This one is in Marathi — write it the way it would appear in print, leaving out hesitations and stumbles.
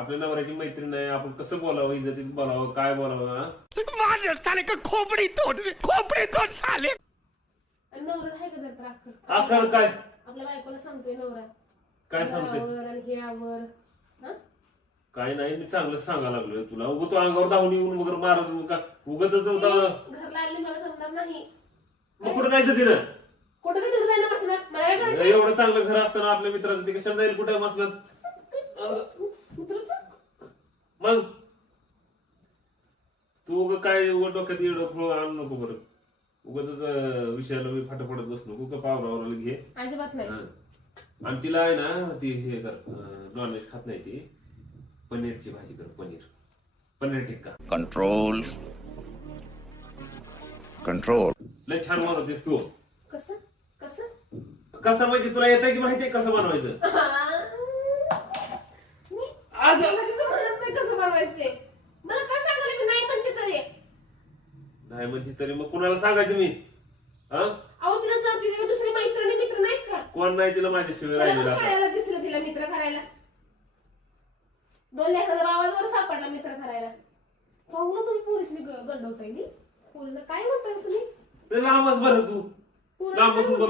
आपल्या नवऱ्याची मैत्रीण आहे, आपण कसं बोलावं, इज्जतीत बोलावं, काय बोलावं. खोपडी तोड साले. आणि नवरा आहे का जर आकर काय आपल्या बायकोला सांगतोय नवरा काय सांगते आणि हे आवर काय नाही, मी चांगलं सांगायला लागलोय तुला. उगं तू अंगावर धावून येऊन वगैरे मारत का उगत घरला आले मला जमणार नाही. मग कुठं जायचं तिनं? कुठं तिथे जायला बसणार मला काय करायचं? एवढं चांगलं घर असताना आपल्या मित्राचं ते कशाला जाईल कुठं बसणार? मग तू उगं काय डोक्यात एवढं आणू नको बरं. उगाच विषयाला मी फाटा पडत बसलो. उगं पावरावर घे अजिबात नाही. आणि तिला आहे ना ती हे कर, नॉनव्हेज खात नाही ती, पनीरची भाजी कर, पनीर टिक्का. Control control. लय छान बनवतेस तू. कसं कसं कसं म्हणजे तुला येतं की माहितीये कसं बनवायचं? म्हणत नाही कसं बनवायचं ते. मला काय सांगायला मी नाही म्हणते तरी. नाही म्हणजे तरी मग कुणाला सांगायचं मी? अहो तिला जाती दुसरी मैत्रिणी मित्र नाहीत का? कोण नाही तिला माझ्याशिवाय राहिलेला आता. करायला दिसलं तिला मित्र करायला. 2 लेखाचा आवाजवर सापडला मित्र करायला. जाऊ ना तुम्ही पोरीसनी गंडवताय मी. पोरीला काय म्हणताय तुम्ही? लांबच बरं तू लांब बसून